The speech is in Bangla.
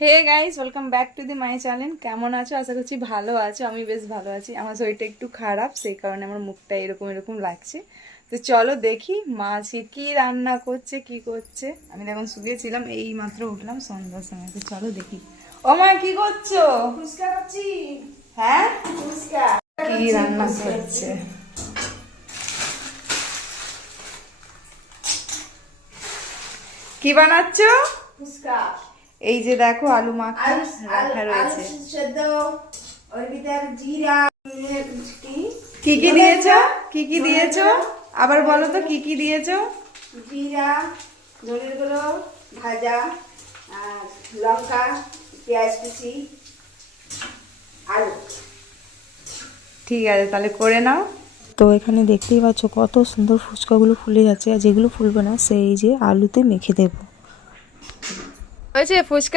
Hey guys, welcome back to the my channel. কেমন আছো? আশা করছি ভালো আছো। আমি বেশ ভালো আছি। আমার শরীরটা একটু খারাপ, সেই কারণে আমার মুখটা এরকম এরকম লাগছে। তো চলো দেখি মা আজকে কি রান্না করছে, কি করছে। আমি এখন শুয়েছিলাম, এই মাত্র উঠলাম সন্ধ্যার সময়। তো চলো দেখি। ও মা, কি করছো? ফুচকা করছি। হ্যাঁ, ফুচকা কি রান্না করছে? কি বানাচ্ছো? ফুচকা এই যে দেখো, আলু মাখা আলু রাখা রয়েছে। আলু সেদ্ধ, ওর ভিতর জিরা, কি কি দিয়েছো? কি কি দিয়েছো? আবার বলো তো, কি কি দিয়েছো? জিরা, ধনের গুঁড়ো ভাজা, আর লঙ্কা, পেঁয়াজ কুচি, আলু। ঠিক আছে, তাহলে করে নাও। তো এখানে দেখতেই পাচ্ছ কত সুন্দর ফুচকাগুলো ফুলে যাচ্ছে, আর যেগুলো ফুলবে না সেই যে আলুতে মেখে দেবো। হয়েছে ফুচকা?